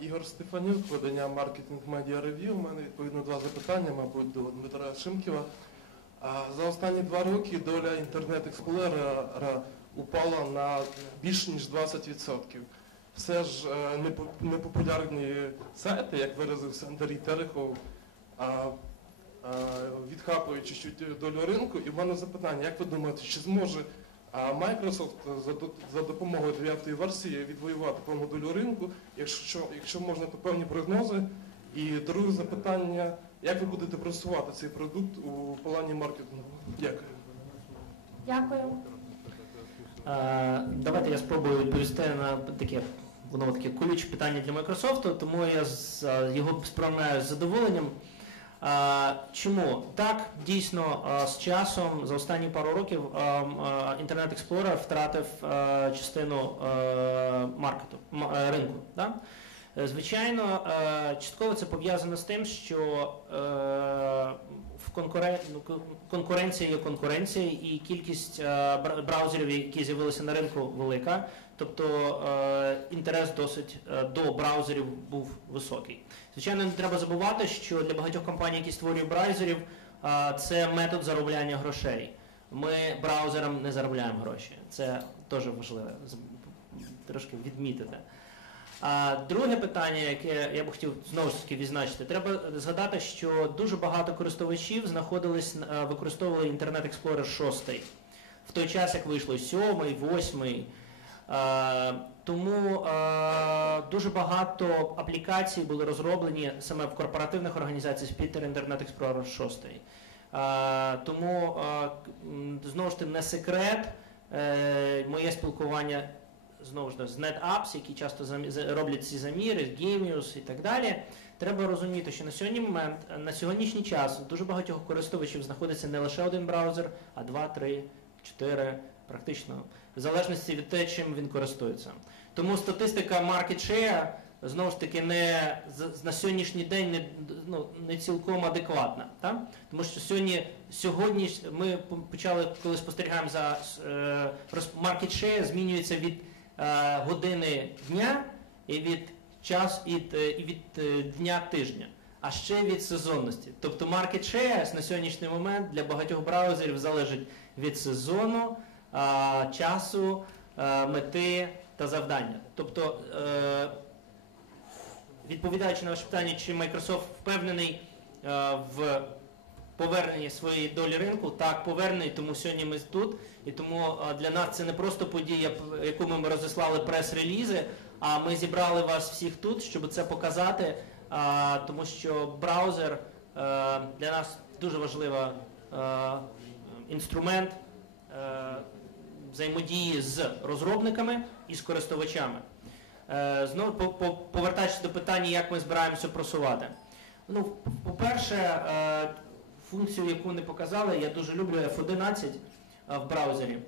Ігор Стефанюк, видання Marketing Media Review. У мене відповідно два запитання, мабуть, до Дмитра Шимківа. За останні два роки доля інтернет експлорера упала на більш ніж 20%. Все ж е, непопулярні сайти, як виразився Андрій Терехов, чуть-чуть долю ринку. І в мене запитання, як ви думаєте, чи зможе а Microsoft за, до- допомогою 9 версії відвоювати повну долю ринку, якщо, якщо можна, то певні прогнози. І друге запитання, як ви будете просувати цей продукт у плані маркетингу? Дякую. Дякую. Е, Давайте я спробую відповісти на таке воно таке колюче питання для Microsoft, тому я з- е, його сприймаю з задоволенням. Чому? Так, дійсно, з часом, за останні пару років, е, м, е, Explorer втратив частину маркету, ринку. Е, Звичайно, частково це пов'язано з тим, що е, конкурен... ну, конкуренція є конкуренція, і кількість е, бра- браузерів, які з'явилися на ринку, велика. Тобто е, інтерес досить е, до браузерів був високий. Звичайно, не треба забувати, що для багатьох компаній, які створюють браузерів, це метод заробляння грошей. Ми браузерам не заробляємо гроші. Це теж важливо трошки відмітити. А друге питання, яке я б хотів знову ж таки відзначити, треба згадати, що дуже багато користувачів знаходились е, використовували Internet Explorer 6 в той час, як вийшло 7, 8. Е, Тому е, дуже багато аплікацій були розроблені саме в корпоративних організаціях під Internet Explorer 6. Е, Тому знову ж таки не секрет. Моє спілкування знову ж таки з NetApps, які часто роблять ці заміри, з Gamius і так далі. Треба розуміти, що на сьогодні момент, на сьогоднішній час дуже багатьох користувачів знаходиться не лише один браузер, а два, три, чотири, практично, в залежності від те, чим він користується. Тому статистика market share знову ж таки не на сьогоднішній день не, ну, не цілком адекватна. Так? Тому що сьогодні, сьогодні ми почали, коли спостерігаємо за е, market share, змінюється від години дня і від час від, е, і від е, дня тижня, а ще від сезонності. Тобто market share на сьогоднішній момент для багатьох браузерів залежить від сезону, часу, мети та завдання. Тобто, е, відповідаючи на ваше питання, чи Microsoft впевнений е, в поверненні своєї долі ринку, так повернений, тому сьогодні ми тут. І тому е, для нас це не просто подія, яку ми розіслали прес-релізи, а ми зібрали вас всіх тут, щоб це показати, тому що браузер е, для нас дуже важливий інструмент е, взаємодії з розробниками і з користувачами. Е, Знову по- по- повертаючись до питання, як ми збираємося просувати. Ну, по-перше, е, функцію, яку не показали, я дуже люблю F11 е, в браузері, е,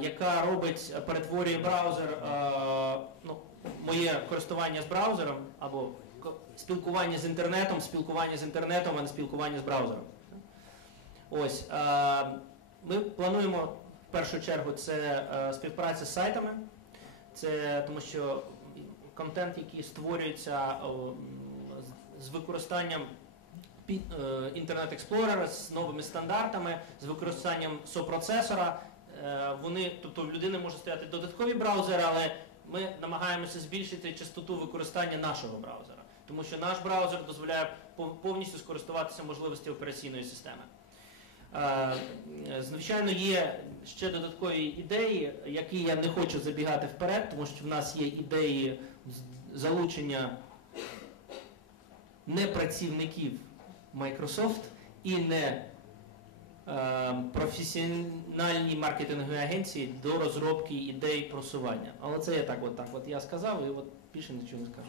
яка робить, перетворює браузер, е, ну, моє користування з браузером або спілкування з інтернетом, спілкування з інтернетом, а не спілкування з браузером. Ось. Ми плануємо в першу чергу це співпраця з сайтами. Це тому, що контент, який створюється з використанням під- е, інтернет експлорера з новими стандартами, з використанням сопроцесора. е, Вони, тобто в людини може стояти додаткові браузери, але ми намагаємося збільшити частоту використання нашого браузера, тому що наш браузер дозволяє повністю скористуватися можливості операційної системи. Е, Звичайно, є ще додаткові ідеї, які я не хочу забігати вперед, тому що в нас є ідеї залучення не працівників Microsoft і не е, професіональні маркетингові агенції до розробки ідей просування. Але це я так, от так от я сказав, і от більше нічого не скажу.